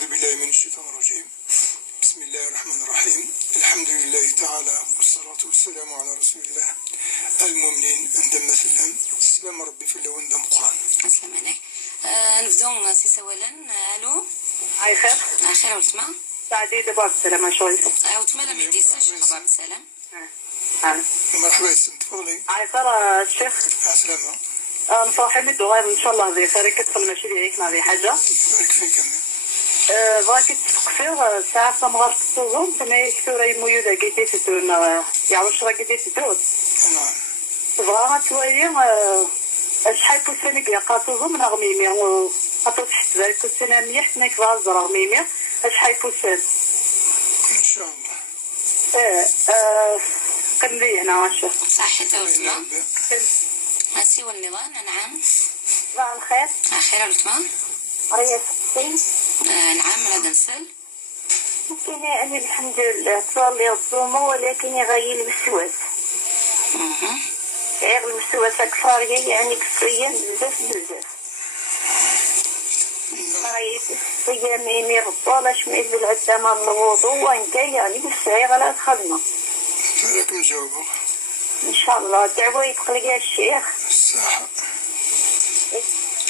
أعوذ بالله من الشيطان الرجيم. بسم الله الرحمن الرحيم. الحمد لله تعالى والصلاة والسلام على رسول الله المؤمنين عندما سلم السلام ربي في اللون دم قرآن. السلام عليك. نبدأ سي أولا. ألو. هاي خير. خير وتما. سعدي دبار السلامة شوي. وتما لم يديسش خبر السلام. مرحبا يا سيدي تفضلي. هاي خير الشيخ. السلامة. نصوحي لي الدعاء ان شاء الله زي خير كتقل ماشي ليك ما في حاجة. بارك فيك أمي. بغيت تقصير ساعة مغار السوزون تما يكثر يمويو دا كيتي تتون يعرفش راه كيتي تتون. نعم. بغا توالي شحال كنت يقاتوزو من غميمي وقاتو تحت ذلك كنت انا مليح تناك غازر غميمي شحال كنت إن شاء الله. قل لي هنا الشيخ. صحي توتما. هاسي والنظام. نعم. صباح الخير. خير وتما. ريا ستين. نعم لا نسأل. ممكن أنا الحمد لله تصلي الصومة ولكن يغير بالسواس. غير الوسواس أكثر يعني قصريا بزاف. راهي صيامين ربالاش ما يبلع الثمن الوضوء وانت يعني بالصغيرة لا تخدمه. فراك مجاوبة. إن شاء الله دعوة يتقلق الشيخ. الصحة.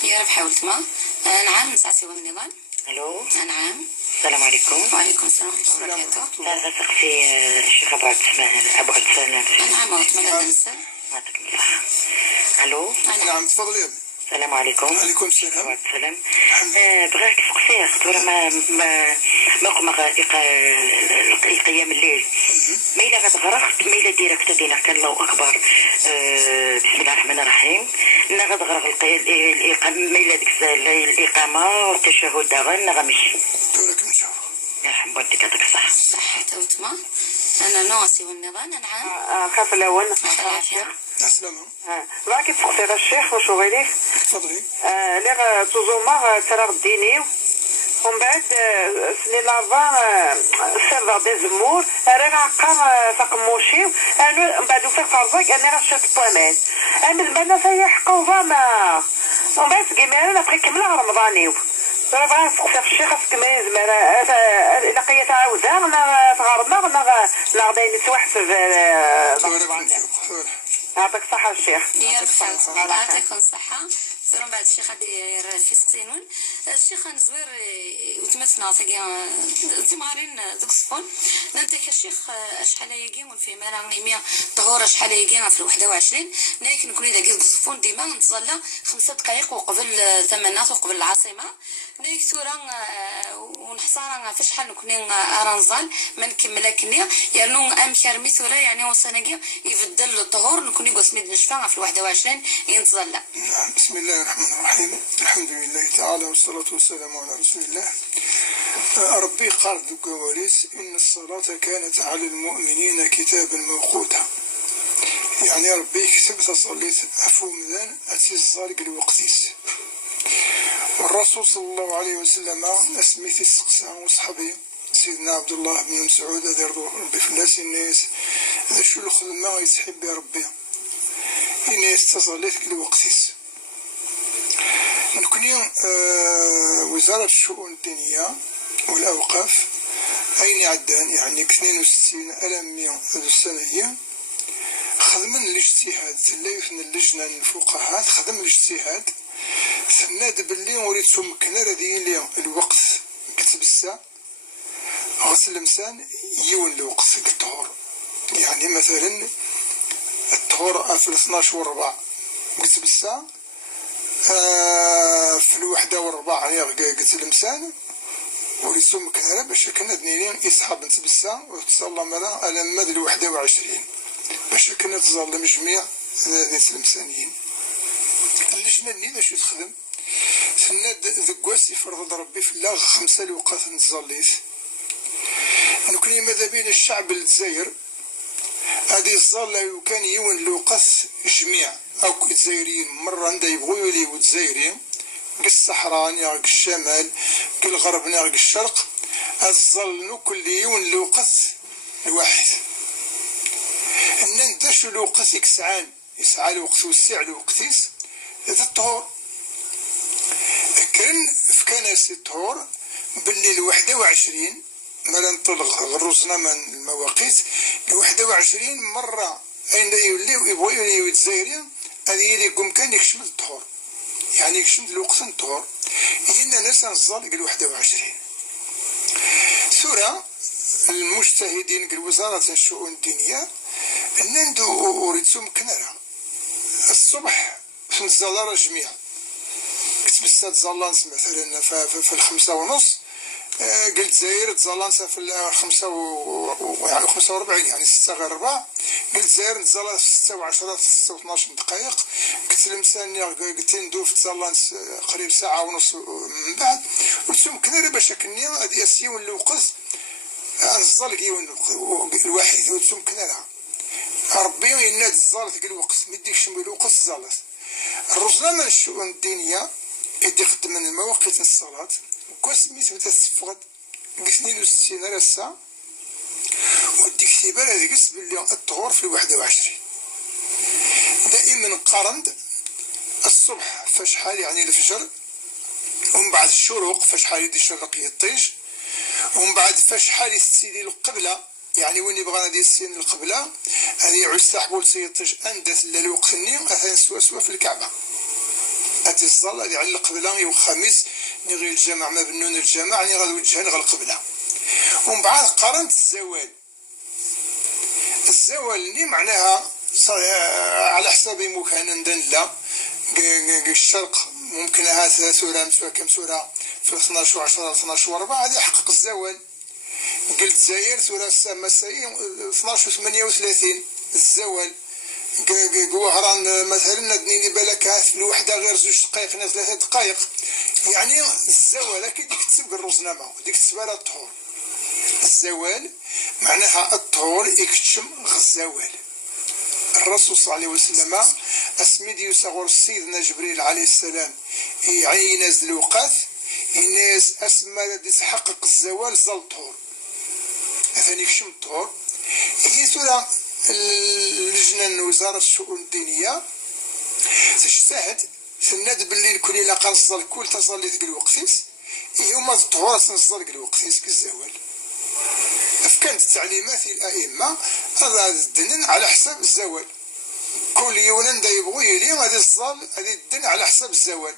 يا رب حاولت ما. نعم نسعسي والنظام. الو. نعم. السلام عليكم. وعليكم السلام ورحمة الله وبركاته. لا غثق في الشيخ ابو عبد السلام. نعم وتما لا نسأل. يعطيك الصحة. الو. نعم تفضلي. السلام عليكم. وعليكم السلام. وعليكم السلام. بغيت تفقسي خطورة ما قيام الليل. ما إلا غتغرق ما إلا ديريكت دينا كان الله أكبر. بسم الله الرحمن الرحيم. نا غتغرق الإقامة ما إلا ديك الإقامة والتشهد داغا غنمشي. دورك مجاوبة. يرحم والديك يعطيك الصحة. صحة توتما. أنا نواسي والنظام. نعم. خاف الأول. السلامة. راك تفقسي الشيخ واش غيريك؟ تفضلي. لي تزوما ترى الديني ومن بعد سنين الأربعة سير دي زمور رانا عقار فقموشي أنا من بعد وفاق فرزاك أنا غشات بوامات أنا من بعد نسيح قوضانا ومن بعد سقيمانا نبقي كملا رمضانيو راه فقسي في الشيخ سقيمانا زمانا لقيا تعاوزها أنا تغربنا نغدا نتوحد دورك مجاوبة. يعطيك الصحة الشيخ. يعطيكم الصحة. زرون بعد الشيخ في سقسينون الشيخ نزوير وتمسنا تمارين دكسفون ننتك الشيخ شحال يجيون في مرانيميا طهور شحال يجينا في 21 نايك نكون إذا جيت دكسفون ديما نتظلى 5 دقائق وقبل 8 وقبل العاصمة نايك ثورا ونحصارا في شحال نكون أرانزال ما نكمل كنيا يعني أمكر ثورا يعني وصناجي يبدل الطهور نكون يقول سميد نشفع في 21 ينتظلى. بسم الله الرحمن الرحيم. الحمد لله تعالى والصلاة والسلام على رسول الله. ربي قال ذو كواليس إن الصلاة كانت على المؤمنين كتابا موقوتا. يعني ربي كتب صليت أفهم ذان أتيز صالق لوقتيس. والرسول صلى الله عليه وسلم أسميت السقسان وصحبه سيدنا عبد الله بن مسعود هذا ربي في الناس هذا شو الخدمة يسحب بربي الناس تصليت لوقتيس. نكوني وزارة الشؤون الدينية والأوقاف أين عدان يعني 62,100 سنة خدمن الاجتهاد تلايفن اللجنة الفقهاء خدم الاجتهاد سناد باللي وريد سمكنا ردي لي الوقت كتب الساعة غسل المسان يون الوقت الطهور يعني مثلا الطهور في 12:15 كتب الساعة في 1:15 قلت المسان ورسوم كذا باش كنا دنيين يسحب نتبسا وتصلى ملا على مدى 21 باش كنا تظلم جميع ذات المسانيين. اللجنة ني شو تخدم سناد ذكواس يفرض ربي في الله 5 الوقات نتظليت نكوني ماذا بين الشعب الجزائر هذه الظلة وكان يون الوقت جميع أو كتزايرين مرة عندها يبغوا يوليو تزايرين كالصحراء نيغ الشمال كالغرب نيغ الشرق الظل كل يون الوقت الواحد ان نداشو الوقت يسعى الوقت وسع الوقتيس هذا الطهور كان في كناس الطهور باللي 21 ما نطلق غروزنا من المواقيت 21 مرة أين يوليو يبغيو يتزايرين هذه يليكم كان يكشم الظهور يعني يكشم الوقت الظهور هنا ناس نزال قال 21 سورة المجتهدين قال وزارة الشؤون الدينية نندو أريدتم كنارا الصبح في الزلارة جميع كتب الساد زالانس مثلا في 5:30 قلت زاير تزالانس في 45 يعني 6:04 قلت زاير نتزالانس في 6:10 6:12 دقائق قلت لمساني قلت ندوف في تزالانس قريب ساعة ونص من بعد قلت كنارا باش كني هادي اسيون الوقت نزال كيون الواحد قلت كنارا ربي يناد الزالت قال الوقت مديكش من الوقت الزالت الرجل من الشؤون الدينية يدي خدم من المواقيت الصلاة وكسميت بدا تفقد 62 راسة ودي كتيبة هذيك باللي الطهور في 21 دائما قارند الصبح فشحال يعني الفجر ومن بعد الشروق فشحال يدي الشرق يطيج ومن بعد فشحال يستيدي القبلة يعني وين يبغى غادي يسين القبلة هذه عستحبوا لسيطيج أندث للوقت الني أثناء سوا في الكعبة هذه الظل هذه على القبلة يوم خميس نغي الجامع ما بنون الجامع يعني غادي وجهان غا القبلة ومن بعد قارنت الزوال ني معناها على حساب مكان دنلا الشرق ممكن هذا سورة كم سورة في 12 و10 12 و4 هذا يحقق الزوال قلت زاير سورة السامة مسائي 12 38 الزوال قوهران مثلا دنيني بالك في الوحدة غير 2 دقائق 3 دقائق يعني الزوال كي ديك تسبق الرزنامة ديك تسبق الطهور الزوال معناها الطهور يكتشم غزاوال الرسول صلى الله عليه وسلم اسميدي يصغر سيدنا جبريل عليه السلام ينزل الوقات الناس اسمى دي تحقق الزوال زال الطهور ثاني يكشم الطهور هي سورة اللجنة وزارة الشؤون الدينية تجتهد تناد بالليل كل لاقا نصل كل تصلي ذيك الوقتيس هما الطهور نصل ذيك الوقتيس كالزوال كانت التعليمات الأئمة هذا الدنن على حساب الزوال كل يوم دا يبغوا يلي غادي الظل غادي الدن على حساب الزوال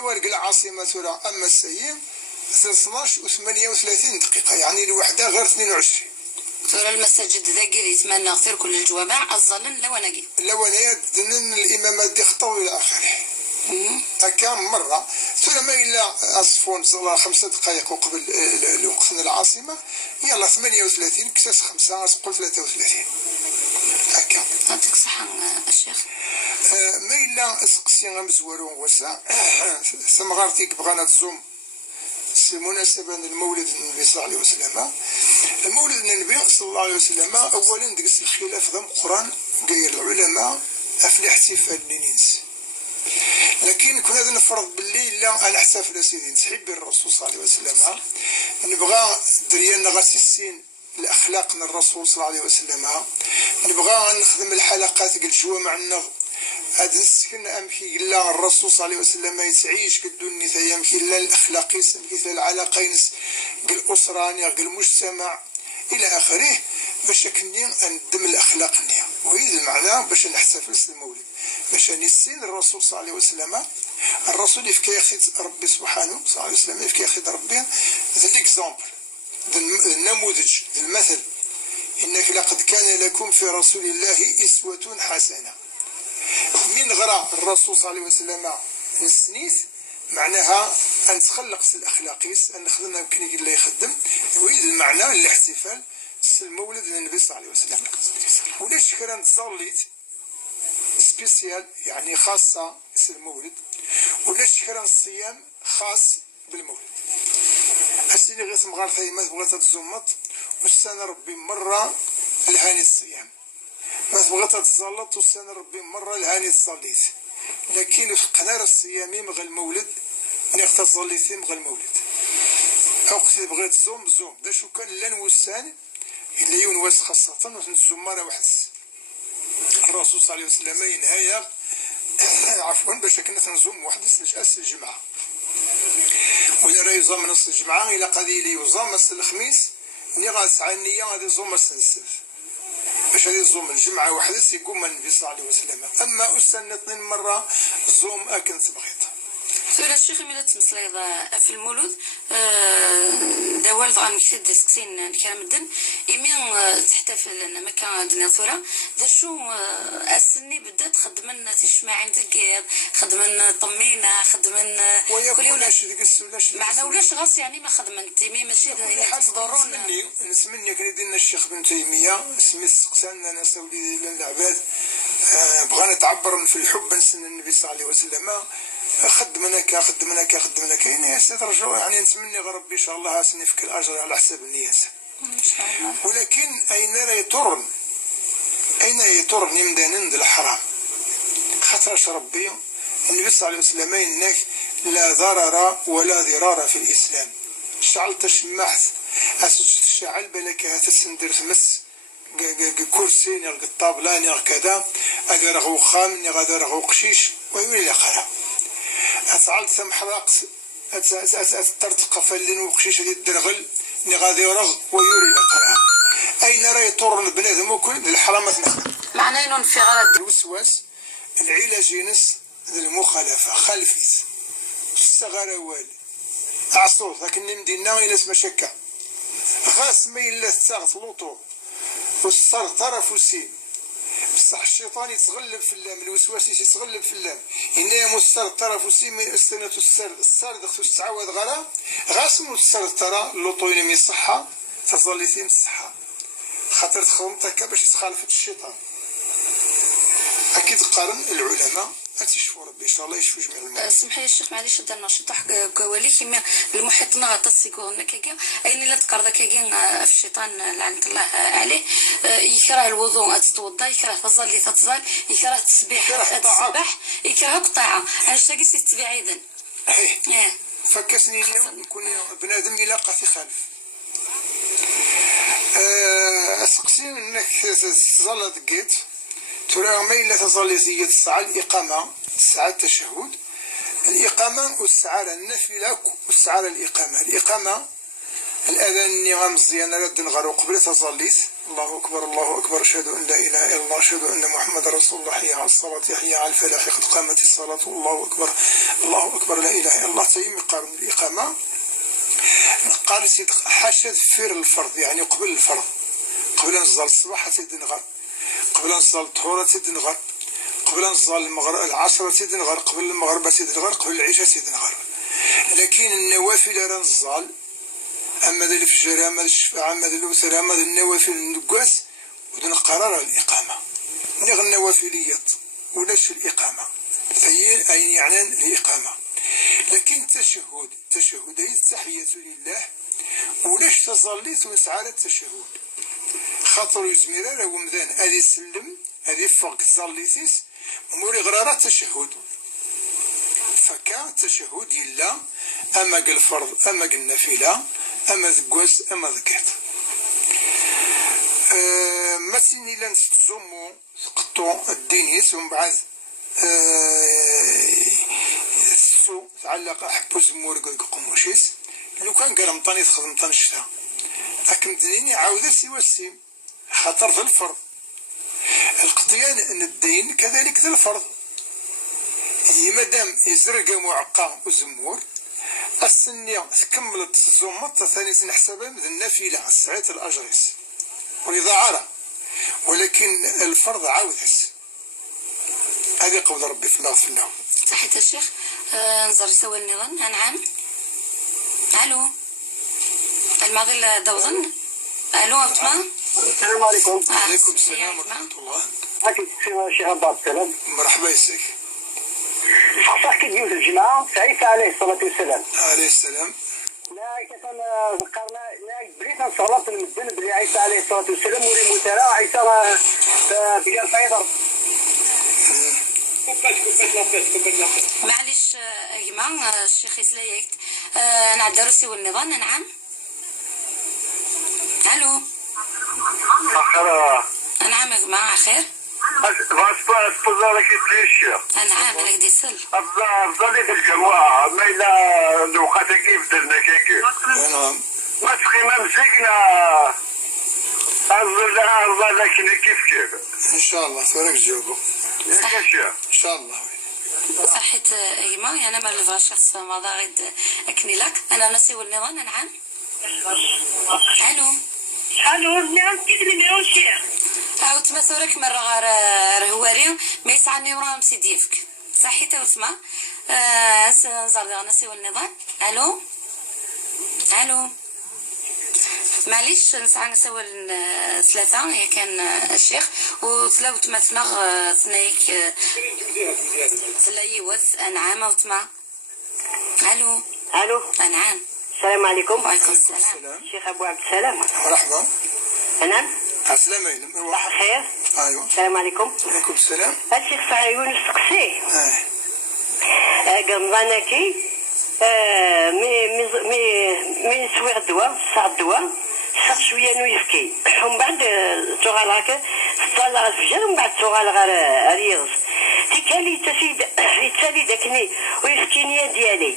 قال عاصمة سورة أما السيم 12 و 38 دقيقة يعني الوحدة غير 22 سورة المساجد ذاكي يتمنى غير كل الجوامع الظلن لوناكي لونايا دنن الإمامات دي خطوا إلى آخره هكا مرة ثم ما إلا أصفون 5 دقائق قبل الوقت العاصمة يلا 38 كساس 5 قلت 33 هكا يعطيك الصحة الشيخ ما إلا سقسينا مزورون وسا ثمغارتيك بغانا تزوم مناسبة للمولد النبي صلى الله عليه وسلم المولد النبي صلى الله عليه وسلم أولا دقس الخلاف ذم قرآن غير العلماء في الاحتفال لننس لكن كنا نفرض باللي لا انا احتفل سيدي نسحب بالرسول صلى الله عليه وسلم نبغى دريالنا غاسسين الاخلاق من الرسول صلى الله عليه وسلم نبغى نخدم الحلقات قال الجوامع النغ هذا السكن امكي لا الرسول صلى الله عليه وسلم يتعيش قد النثى يمكي لا الاخلاق يمكي العلاقه قال الاسره قال المجتمع الى اخره باش كني ندم الاخلاق نيا وهذا المعنى باش نحتفل المولد باش نسين الرسول صلى الله عليه وسلم الرسول يفكي ياخذ ربي سبحانه صلى الله عليه وسلم يفكي ياخذ ربي ذا ليكزامبل النموذج المثل انك لقد كان لكم في رسول الله اسوة حسنة من غرا الرسول صلى الله عليه وسلم نسنيت معناها ان تخلق الاخلاقيس ان نخدم يمكن الله يخدم وهذا المعنى الاحتفال المولد النبي صلى الله عليه وسلم ولاش كان تصليت سبيسيال يعني خاصة المولد ولاش كان الصيام خاص بالمولد أسيلي غير مغار ثايمات بغات تزمط والسنة ربي مرة الهاني الصيام ما بغات تزلط والسنة ربي مرة الهاني الصليت لكن في قنار الصيامي مغا المولد نيخ تصليتي مغا المولد أوقتي بغيت زوم دا شو كان لن وسان إلا يونواس خاصة وتنزمارة واحد الرسول صلى الله عليه وسلم ينهايا عفوا باش كنا تنزوم واحد أس الجمعة وإلا راه يزوم نص الجمعة إلا قضي لي يزوم نص الخميس ني غاسعى النية غادي يزوم نص السبت باش غادي يزوم الجمعة وحدس يقوم النبي صلى الله عليه وسلم. أما أستنى 2 مرة زوم أكن تبغيط. سؤال الشيخ ملا تمسليض في المولود دوالد غنكتد ديسكسين الكلام الدن إمين تحتفل أن مكان دنيا ثورة ذا شو أسني بدأت خدمنا تشمعين تلقيض خدمنا طمينا خدمنا كل يوم معنا ولاش غاص يعني ما خدمنا تيمي ماشي تصدرون نسمني كان يدينا الشيخ بن تيمية سميت سقسانا أنا سولي للعباد بغانا تعبر في الحب نسن النبي صلى الله عليه وسلم خدمناك يعني يا سيد رجل يعني نتمنى ربي ان شاء الله هاسني فيك الاجر على حساب النيات ان شاء الله. ولكن اين يطرن يمدانن الحرام خاطرش ربي النبي صلى الله عليه وسلم انك لا ضرر ولا ضرار في الاسلام شعلت شماحت اسس الشعل بالك هتسندر خمس كرسي نلقى الطابلة نلقى كذا هذا رغو خام هذا رغو قشيش ويولي لقرا أتعلت ثم حراق أترتقى فلن وقشيش هذه الدرغل غادي يرغ ويولي لقرا أين راه يطور البنادم وكل الحرامات نخدم معناه في غرض الوسواس العلاج ينس المخالفة خلفيت الصغار والي أعصور لكن مدينا إلى اسم شكا غاس ما إلا تساغت لوطو والصر طرف وسيم بصح الشيطان يتغلب في اللام الوسواس يتغلب في اللام إنما السر طرف وسيم استنة السر دخلوا السعواد غلا غاسمو السر ترى لوطوين من الصحة تظل يتيم الصحة خاطر تخومتك باش تخالف الشيطان. أكيد قارن العلماء أتشفوا ربي إن شاء الله يشفوا جميع المرضى. سمحي يا شيخ معليش درنا شطح قوالي كيما المحيطنا غتصيقونا كيكا أين لا تقرض كيكا في الشيطان لعنة الله عليه يكره الوضوء تتوضا يكره تظل تتظل يكره التسبيح تسبح يكره الطاعة أنا اشتاقي تتبع إذن. إيه فكسني اليوم نكون بنادم يلاقى في خلف. أسقسي منك تظل دقيت ترى ما إلا تظل زي الساعة الإقامة الساعة التشهد الإقامة والساعة النافلة والساعة الإقامة الأذان النغام الزيان رد نغار قبل تظليت الله أكبر أشهد أن لا إله إلا الله أشهد أن محمد رسول الله حي على الصلاة حي على الفلاح قد قامت الصلاة الله أكبر لا إله إلا الله تيم قارن الإقامة قال سيد حاشد فير الفرض يعني قبل الفرض قبل نزل الصباح تيدنغر قبل نصلي الظهر تيدنغر قبل نصلي المغرب العصر تيدنغر قبل المغرب تيدنغر قبل العشاء تيدنغر لكن النوافل راه نزال اما ذا الفجر اما الشفاعة اما ذا الوتر اما ذا النوافل النقاس ودنا قرار الإقامة نغ النوافليات ولاش الإقامة فهي أين يعني الإقامة لكن التشهد هي التحية لله ولاش تصليت وسعى التشهد خاطر يزمير راه ومدان هذه يسلم هذه فوق صليتيس موري غرارة التشهد فكا التشهد إلا أما الفرض أما النافلة أما ذكوز أما ذكات مثلا إلا نستزومو سقطو الدينيس ومن بعد السو تعلق أحبو زمور قموشيس لو كان قرمطاني تخدم طنشتا لكن ديني عاودة سوى السيم خطر في الفرض القطيان ان الدين كذلك ذا الفرض مادام يزرق معقى وزمور السنية تكملت الزومة ثاني نحسبها مثل النافلة الساعات الأجريس ولذا عرى ولكن الفرض عاودس هذه قول ربي في الله في الله. تحية الشيخ نظر سوى النظام أنعم ألو الماضي دوظن ألو أنتما السلام عليكم. وعليكم السلام ورحمة الله. معك الشيخ عبد السلام. مرحبا يسك. صح كي تجوز الجماعة عيسى عليه الصلاة والسلام. عليه السلام. لا كان ذكرنا لا بريت نصلات المدن بلي عيسى عليه الصلاة والسلام ولي مترا عيسى في الفيضر. معليش يا جماعة الشيخ يسلايك نعدرو سوى النظام نعم. ألو. نعم يا جماعة خير. أصبر كيفاش أنعام أنا قد يسل أفضل في الجماعة ما إلا دوقات كيف درنا كيف نعم مسخي ما مسكنا أفضل لكن كيف ان شاء الله تبارك جاوبوا كيف ان شاء الله. صحيت إيما يعني ما لفا شخص ما ضاغد أكني لك أنا نسي والنظام نعم. ألو الو نعم كيدير الشيخ أو تمثلك مرة غير رهواري ما يسعني ورام سيديفك صحيت وتسمع نزار نسي والنظام. ألو ألو معليش نسعى نسوي ثلاثة هي كان الشيخ وثلاثة تمثلنا ثنايك ثلاثة وث أنعام وتما. ألو الو أنعام السلام عليكم. وعليكم السلام. السلام الشيخ ابو عبد السلام. مرحبا. نعم السلامة مروح. خير. ايوه السلام عليكم. وعليكم السلام. الشيخ يونس سقسي قمضانا كي مي نسوي الدواء ساعة الدواء صار شوية نو يفكي ومن بعد تغال هكا طلع الفجر ومن بعد تغال غير رياض تيكالي يتسالي داكني ويفكيني ديالي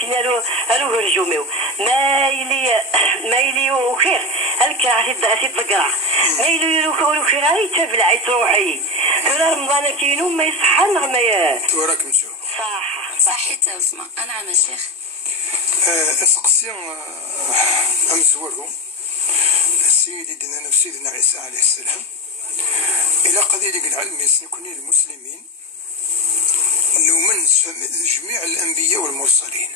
كنا رو هرجوميو ما يلي وخير هلك عسيد القرع ما يلي يروحوا خير غير يتبلع يتروحي كل رمضان كينو ما يصحى ما تبارك نشوف. صح صحيت وتما أنعام الشيخ. اسقسي امزورهم سيدنا سيدنا عيسى عليه السلام الى قضيه العلم يسنكون المسلمين نؤمن جميع الانبياء والمرسلين.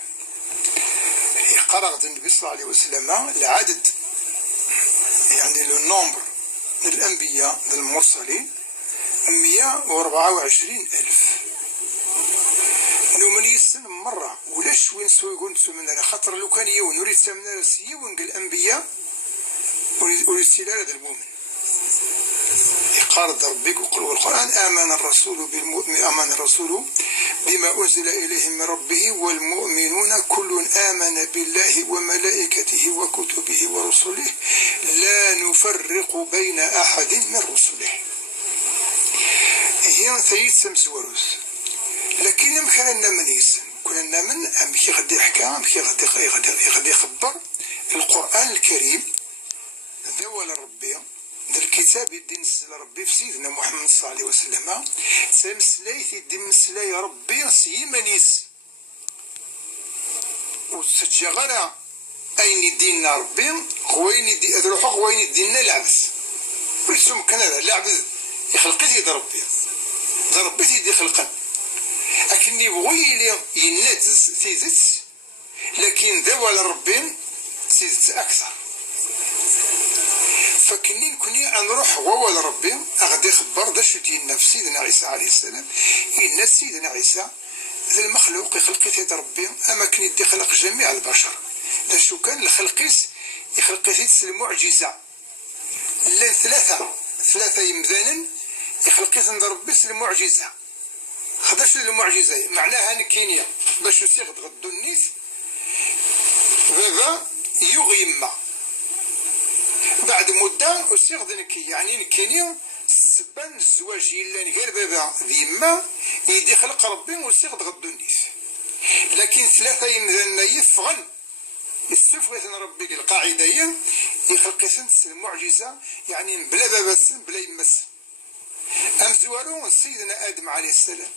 قرأت النبي صلى الله عليه وسلم العدد يعني النمبر الانبياء المرسلين 124,000. نؤمن يسن مرة ولاش وين سوى يقول من خاطر لو كان يون يريد سمنا يون الأنبياء ورسالة هذا المؤمن يقارض ربك وقل والقرآن آمن الرسول بما أنزل إليه من ربه والمؤمنون كل آمن بالله وملائكته وكتبه ورسله لا نفرق بين أحد من رسله. هي ثيث سمس وروس لكن مكان منيس كنا من أمشي غادي يحكى غادي يخبر القرآن الكريم ذوال ربي الكتاب يدي نزل ربي في سيدنا محمد صلى الله عليه وسلم سمسلايث يدي مسلاي ربي سيمانيس وتسجغنا أين يدينا ربي غوين يدي أذروحه غوين يدينا العبث ولسهم كان العبث يخلقي يد ربي ربي يدي خلقا لكن يبغي ينادز تيزت لكن ذوال ربي تيزت أكثر. فكنين كوني نروح وول ربي أغدي خبر دا شو ديالنا في سيدنا عيسى عليه السلام إن سيدنا عيسى ذا المخلوق يخلق يد ربي أما كان يدي خلق جميع البشر دا شو كان الخلقيس يخلق يد المعجزة لا ثلاثة يمذانا يخلق يد ربي المعجزة خداش المعجزة معناها نكينيا باش يصيغ غدو النيس بابا يغيما بعد مدة أصيغ نكي يعني نكينيا سبان الزواج إلا غير بابا ذيما يدي خلق ربي وصيغ غدو النيس لكن ثلاثة يمذن يفغن السفغة ربي القاعدة يخلق سنس المعجزة يعني بلا بابا بلا يمس أم زوارون سيدنا آدم عليه السلام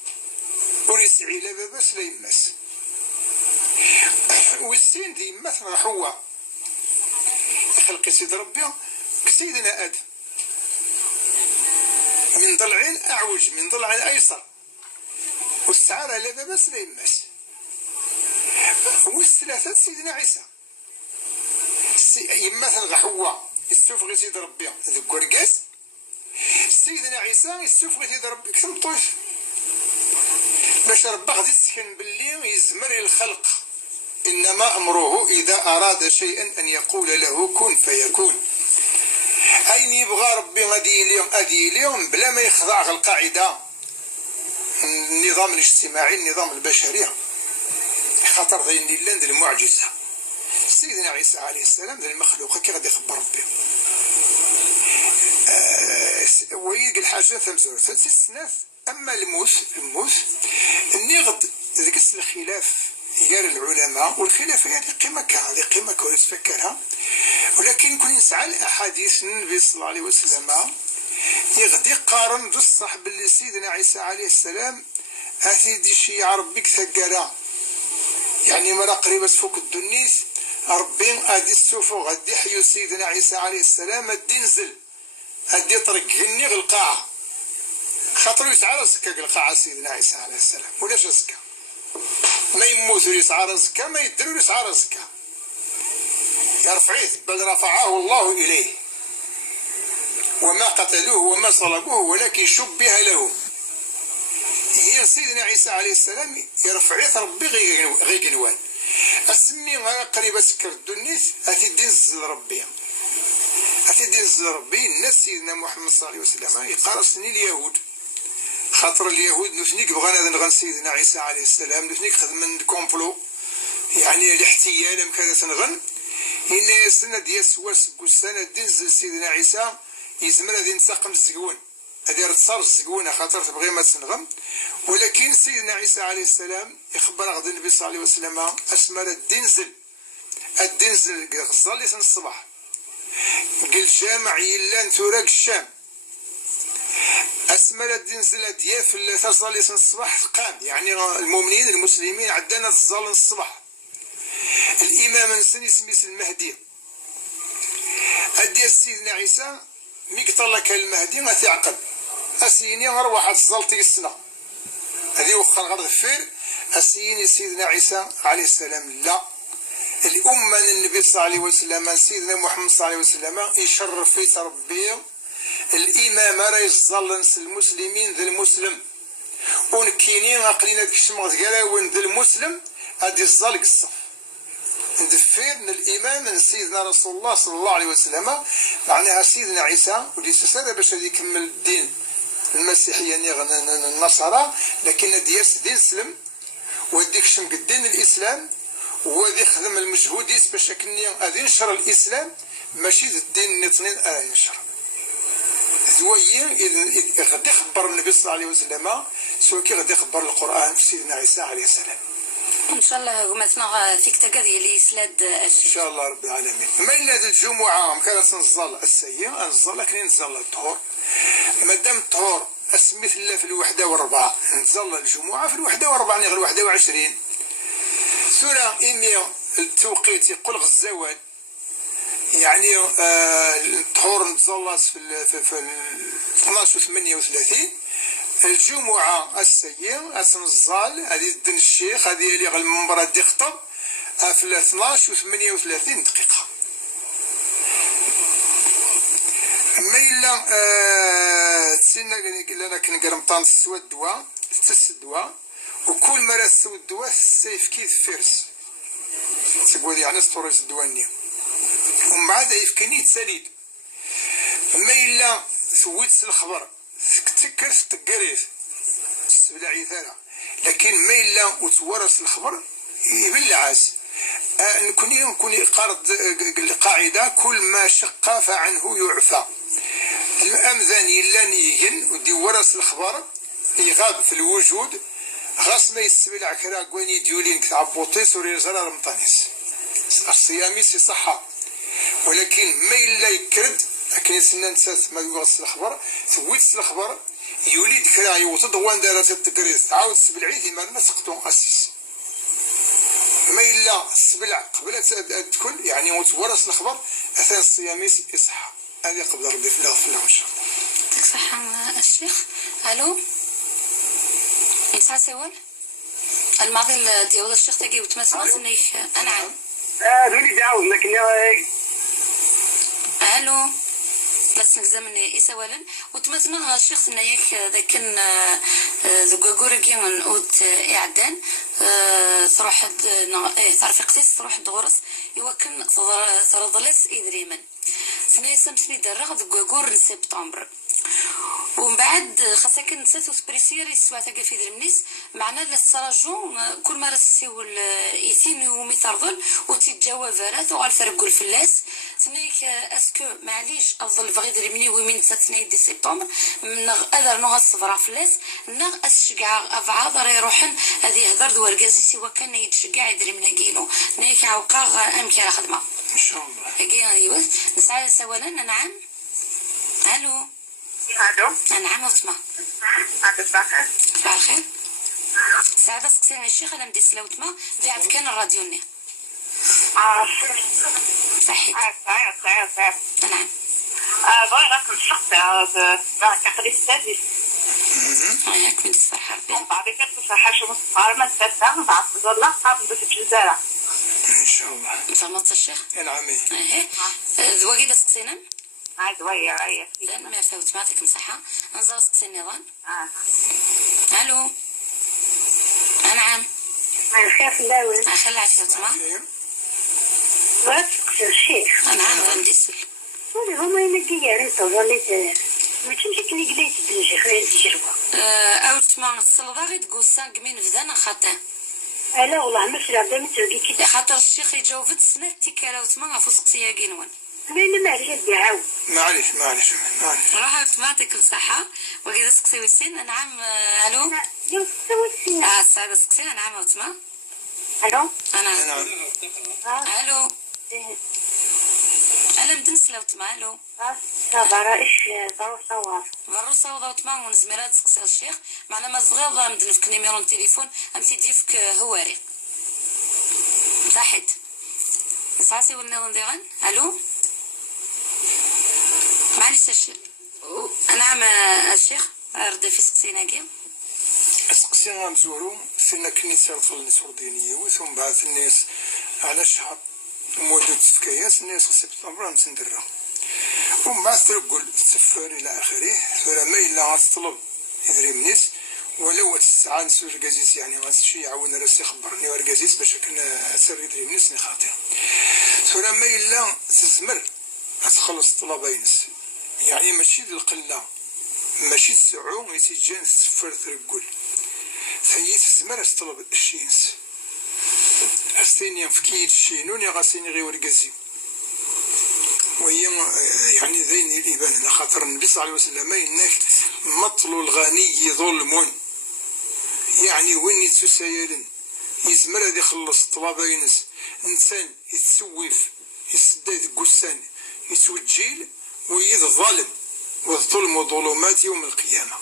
ورسعي لا باباس لا يمس والسين دي مثل حواء يخلق سيد ربي كسيدنا آدم من ضلعين أعوج من ضلعين أيسر والسعارة لا باباس لا يمس والثلاثة سيدنا عيسى مثل حواء يستفغي سيد ربي ذو قرقاس سيدنا عيسى يستفغي سيد ربي كثم طويف باش ربي غادي يسكن باللي يزمر الخلق إنما أمره إذا أراد شيئا أن يقول له كن فيكون. أين يبغى ربي غادي اليوم بلا ما يخضع القاعدة النظام الاجتماعي النظام البشري خاطر غيني لاند المعجزة سيدنا عيسى عليه السلام ذا المخلوق كي غادي يخبر ربي ويلقى الحاجة ثمزور تستناف. أما الموت النغض ذيك الخلاف غير العلماء، والخلاف هذه قيمة هذه قيمة كويس فكرها، ولكن كون نسعى الأحاديث النبي صلى الله عليه وسلم يغدي قارن دو الصاحب اللي سيدنا عيسى عليه السلام أثيدي شي ربك ثقالا يعني مرا قريبة فوق الدنيس ربي غادي السوفو غادي حيو سيدنا عيسى عليه السلام غادي نزل غادي طرق هني القاعة خاطر يسعى رزكا القاعة سيدنا عيسى عليه السلام ولاش رزكا ما يموت يسعى رزكا ما يدرو يسعى رزكا يرفعيه بل رفعه الله إليه وما قتلوه وما صلبوه ولكن شبه له. هي سيدنا عيسى عليه السلام يرفعيه ربي غي قنوان اسمي قريبة سكر الدنيس أتي نزل ربي الناس سيدنا محمد صلى الله عليه وسلم يقارسني اليهود خاطر اليهود نثنيك بغانا نغن سيدنا عيسى عليه السلام نثنيك خدم من كومبلو يعني الاحتيال مكذا تنغن هنا السنة ديال سواس السنة دينزل سيدنا عيسى يزمر هذه نساقم الزقون هذه رتصار الزقونة خاطر تبغي ما تنغم، ولكن سيدنا عيسى عليه السلام يخبر غد النبي صلى الله عليه وسلم اسمر الدنزل غصالي سن الصباح قال جامع يلان ثورق الشام اسمر الدنزل دياف تصالي سن الصباح قام يعني المؤمنين المسلمين عندنا الظل الصباح الامام نسن يسميس المهدي ادي سيدنا عيسى ميقطر لك المهدي ما تعقد اسيني غير واحد الزلطي السنه هذه وخر غير ظفير اسيني سيدنا عيسى عليه السلام لا الامه النبي صلى الله عليه وسلم سيدنا محمد صلى الله عليه وسلم يشرف في تربيه الامام راه يظل المسلمين ذا المسلم ونكينين عقلنا كشمغ ذكراون ذا المسلم هذه الزلق الصف ندفير من الإمام من سيدنا رسول الله صلى الله عليه وسلم معناها سيدنا عيسى ودي سيسر باش يكمل الدين المسيحية النصارى لكن دياس دين سلم وديك شمك الدين الإسلام وذي خدم المجهود باش كني غادي ينشر الإسلام ماشي الدين الاثنين ينشر ذويا غادي يخبر النبي صلى الله عليه وسلم سواء كي غادي يخبر القرآن في سيدنا عيسى عليه السلام ان شاء الله مثلا فيك تقضي اللي يسلاد ان شاء الله رب العالمين. ما الا هذه الجمعه كانت نزل السيء نزل لكن نزل الطهور مادام الطهور اسميت الله في الوحده والربعه نزل الجمعه في الوحده والربعه غير 21 سوره إيميا التوقيت يقول غزوان يعني الطهور نزل في 12 و38 الجمعة السيئة اسنزال هذه الدن الشيخ هذه اللي غير المنبر دي خطب في 12 و38 دقيقة. ما إلا تسينا لنا كنقرمطان تسوى الدواء الدواء وكل مرة تسوى الدواء السيف كيف فارس تقول يعني ستوريس الدوانية ومن بعد يفكني تساليد. ما إلا سويت الخبر تفكر تقريت السبلة عيثارة لكن ما إلا وتورث الخبر يبلعاس نكوني قارد القاعدة كل ما شق فعنه يعفى الأمذان إلا نيجن ودي ورث الخبر يغاب في الوجود غاس ما يسبلع كرا قواني ديولين كتعبوطي سوري زرار مطانيس الصيامي سي صحة ولكن ما إلا يكرد لكن يسنى نسات ما يوصل الخبر ثويت الخبر يولي دكرا يوطد وان دارت التقريز تعاود السبلعيث ما سقطون أسيس ما إلا السبلع قبل تدخل يعني وتورث الخبر أثناء الصيام يصحى هذه قبل ربي في الله إن شاء الله. يعطيك الصحة الشيخ. ألو يسعى سوال الماضي ديال الشيخ تاقي وتمسمس نيك أنا عام دولي دعوة لكن ألو بس نزمني إسوالا وتمثلنا الشخص نيك ذاكن ذقورك يوم أوت إعدان تروح تعرف قصص تروح دغرس يوكن ترضلس إدريمن سنة سمسني درغ ذقور سبتمبر ومن بعد خاصك نسات وسبريسير يسوا تاكا في درمنيس معنا للسراجو كل ما رسيو الايثين يومي ترضل وتتجاوب فرات وغالفرق الفلاس تنيك اسكو معليش افضل بغي درمني ومن 2 دي سبتمبر من اذر نوع الصفرا فلاس نغ اسشقع افعاد راه يروحن هذه هضر دواركازي سوا كان يتشقع يدرمنا كيلو نيك عوقا امكان خدمه ان شاء الله. كاين يوث نسعى سوالا. نعم. الو. الو. نعم وسمع. صباح الخير. سعادة سقسينا الشيخ انا مدي سلاوتما بعد كان الراديو ني. صحيت. صحيح. نعم. بغينا نشقق تقريبا السادس. ياك من الصحة ربي. بعد كده تصحى شو مصارمة تتعامل بعد ظل قبل بس بجزارة. ان شاء الله. فهمت الشيخ؟ نعم. زواجي سقسينا؟ عاد ويا لأن ما فوت ما فيك مساحة. نزل سقسيني ظن. الو. نعم. الخير في الأول. أخي العافية تما. بغيت تسقسي الشيخ. نعم غندي السل. هما ينقيا انت ظليت ما تمشيك اللي قليت تجي خير تجربة. أول تما الصلدة غير تقول 5 من فدانا خاطر. لا والله ماشي لعبة متوقي كده. خاطر الشيخ يجاوب السنة تيكالا وتما غافو سقسيا كينوان. لأن ما عرفت يعاود. معليش. راح تماتك مساحة وكذا سقسي وسين. نعم. الو. السعادة سقسي. نعم وتما. الو. انا. نعم. الو. انا مدنس لو تما. الو. برا ايش برا صور. برا صوضة وتما ونزميرات سقسي الشيخ معنا ما صغير مدنفك نيميرو التليفون امتي ديفك هواري. صحيت. ساسي والنظام ديغان. الو. معليش الشيخ. نعم الشيخ رد في سقسيناكي. سقسينا نزورو سنا كنيسة النسور دينية وثم بعث الناس على شهر مولد تفكاياس الناس سبتمبر مسندرة ومن بعد ترقل السفار إلى آخره ثم إلا غتطلب يدري منيس ولو الساعة نسور القازيس يعني غتشي يعاون راسي خبرني والقازيس باش كنا سر يدري منيس نخاطر ثم إلا تزمر غتخلص طلبينس يعني ماشي للقلة ماشي السعو يتجان السفر ترقل ثيت زمر استطلب الشينس أستيني فكيت الشينون يغاسيني غير ورقزي وهي يعني ذين الإبان خاطر النبي صلى الله عليه وسلم إنك مطل الغني ظلم يعني وين يتسايلن يزمر هذا يخلص طلبينس إنسان يتسوف يسدد قسان يتوجيل ويد ظالم والظلم ظلمات يوم القيامة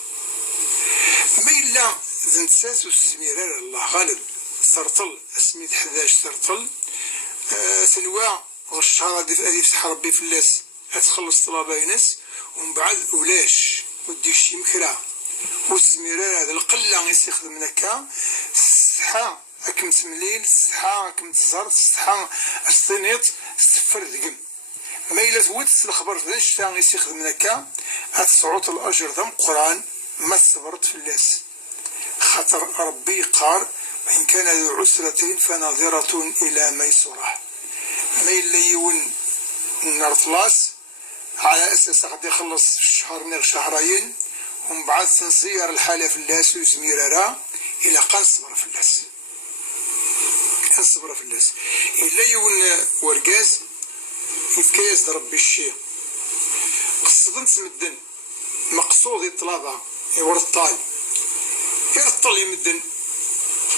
ما إلا ذنساس وسزميرار الله غالب سرطل اسميت 11 سرطل ثنوا غشارة هذه فتح ربي في اللاس هتخلص طلبينس ومن بعد ولاش وديك شي مكرا وسزميرار هذا القلة يستخدم نكا الصحة أكم تمليل الصحة أكم تزرط الصحة الصينيط السفر دقم ما إلا تود الخبر في الشتاء يستخدم نكا هتصعود الأجر ذم قرآن ما صبرت في اللاس خاطر ربي قال وإن كان ذو عسرة فناظرة إلى ميسرة ما إلا يون نرطلاس على أساس قد يخلص في الشهر من شهرين ومن بعد تنصير الحالة في اللاس وزميرارا إلى قنصبر في اللاس قنصبر في اللاس إلا يون ورقاز يفكاز ربي الشيء قصدن تمدن مقصود الطلبة يورطال يرطل يمدن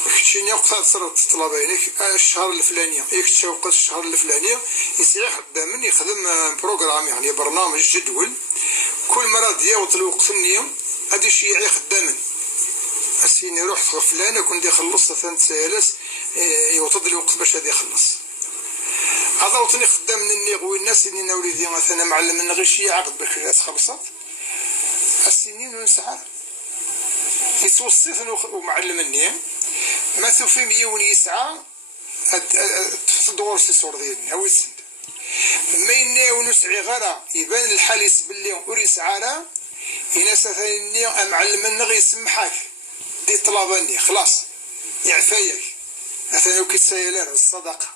كتشيني وقتها تصرف الطلبة الشهر الفلاني يكتشف وقت الشهر الفلاني يسيح قدامن يخدم بروغرام يعني برنامج جدول كل مرة دياوط الوقت النية هادي شي خدامن أسيني روح فلان كنت يخلص ثلاث سيالس يوطد الوقت باش هادي يخلص هذا وطني خدام من النيغ والناس اللي وليدي مثلا معلم من غير شي عقد بالكلاس خلصت السنين ونسعى يتوصف ومعلم النية ما توفي ميون يسعى تدور سيسور ديالنا هو السند ما يني ونسعي غير يبان الحال يسبلي وريس عانا يناس ثاني معلم النغي يسمحك دي طلباني خلاص يعفايك مثلا كيتسايلر الصدقة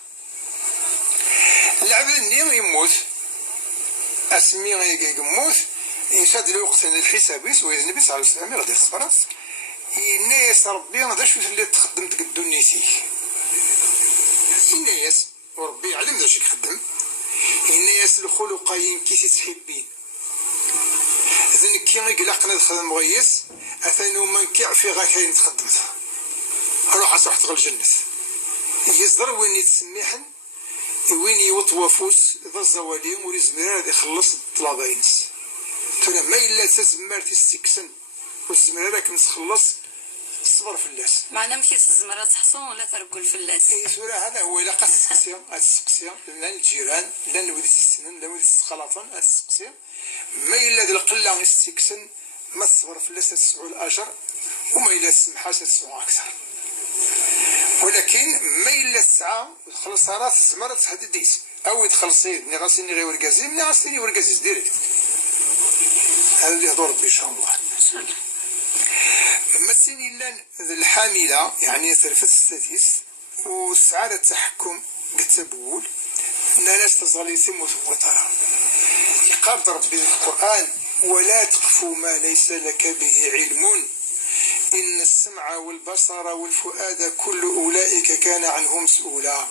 العبد النيم يموت اسمي يموت يشاد الوقت الحساب يسوي النبي صلى الله عليه وسلم غادي يخص راسك الناس ربي هذا شو اللي تخدم تقدو نيتي الناس وربي يعلم ذا شي يخدم الناس الخلقين كي تتحبين إذن كي يقلقنا تخدم غيس أثنو من كيعفي غا كاين تخدمتها روح أصبح تغل الجنة يصدر وين يتسميحن وين يوطوفوس ذا الزوالين وري زميران غادي يخلص الطلابينس تنا ما إلا تزمر تستكسن والزميران راك نتخلص الصبر في اللاس معنا مكيس الزمرة تحصون ولا ترقوا الفلاس سورة هذا هو إلا قد تسقسيا لا الجيران لا نودي السنن لا نودي الخلاطن تسقسيا ما إلا ذي القلة يستكسن ما تصبر في اللاس تسعو الأجر وما إلا السمحة تسعو أكثر ولكن ما إلا الساعة تخلص راس الزمرة تحدد أو يتخلصي ني غاسيني غير ورقازي مني غاسيني ورقازي ديريكت هذا اللي يهضر ربي إن شاء الله مثل إلا الحاملة يعني ترفث الستاتيس وسعادة التحكم قد تبول إن ناس تظليتم وترى يقال ربي في القرآن ولا تقف ما ليس لك به علم إن السمع والبصر والفؤاد كل أولئك كان عنه مسؤولا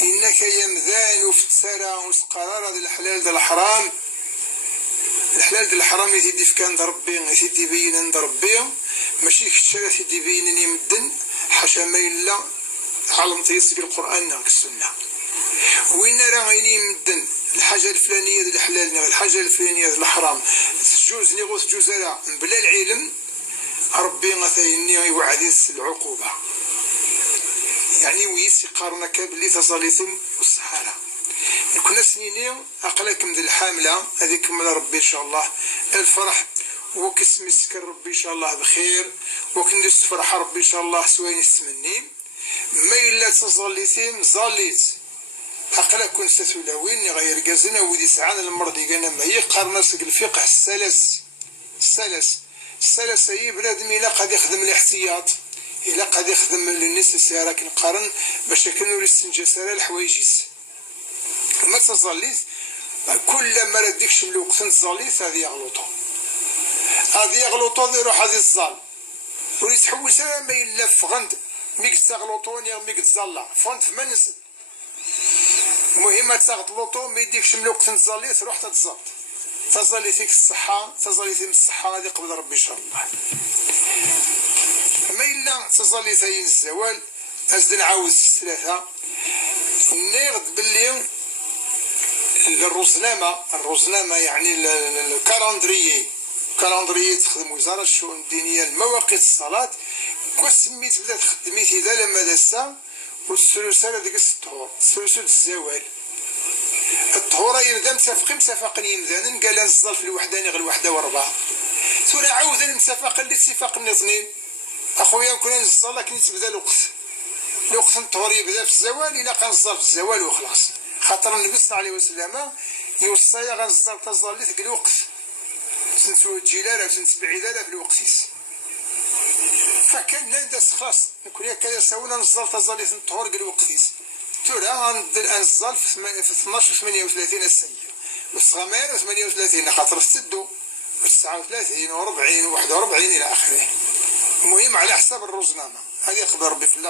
إنك يمذان فتسرى وسقرار ذي الحلال ذي الحرام الحلال ذي الحرام يتدي في كان ربي يتدي بين عند ربي ماشي كشرة يتدي بين يمدن حاشا ما إلا علم تيسك القرآن نغ السنة وين راه يمدن الحاجة الفلانية ذي الحلال الحاجة الفلانية ذي الحرام جوز نيغوس جوزالا بلا العلم ربي مثلا يوعد العقوبة يعني ويسقرنك باللي تصليتم والسحارة كنا سنينين أقلكم ذي الحاملة هذيك من ربي إن شاء الله الفرح وكسم السكر ربي إن شاء الله بخير وكندس فرح ربي إن شاء الله سوين السمني ما إلا تصليتم زاليت أقلكم ستولوين غير جازنا ودي سعان المرضي قالنا ما يقرنس الفقه السلس أي بنادم إلا قد يخدم الاحتياط إلا قد يخدم للناس راك نقارن باش يكونوا الاستنجاسات الحوايجيس ما تظليت كل ما رديكش من الوقت تظليت هذه يغلطوا يروح هذه الظال ويتحوس ما يلف غند ميك تغلطوني ميك تظلع فهمت في منس المهم تغلطوا ما يديكش من الوقت تظليت روح تتظل تظلي فيك الصحة تظلي فيك الصحة غادي يقبل ربي إن شاء الله ما إلا تظلي ثين الزوال أزد نعاود الثلاثة نيغد باللي الرزنامة يعني الكالندريي تخدم وزارة الشؤون الدينية المواقيت الصلاة وسميت بدات خدميتي ذا لما دسا والثلثة هذيك الطهور ثلث الزوال الطهورة يبدا مسافقين يمدانا قال الزل في الوحداني غير الوحدة وربعة ثم عاود المسافقة اللي اتفاق الاثنين أخويا كنا نزل لكن يتبدا الوقت الطهور يبدا في الزوال إلا كان الزل في الزوال وخلاص خاطر النبي صلى الله عليه وسلم يوصي غنزل تظل في الوقت سنسو الجلالة سنسبعيدالة في الوقت فكان ندس خلاص نكون كذا سوينا نزل تظل في الطهور بالوقت ترى نزل في 12 38 السنة والصغمير 38 خاطر السدو 39 و40 و41 إلى آخره المهم على حساب الرزنامة هذه يقدر ربي في الله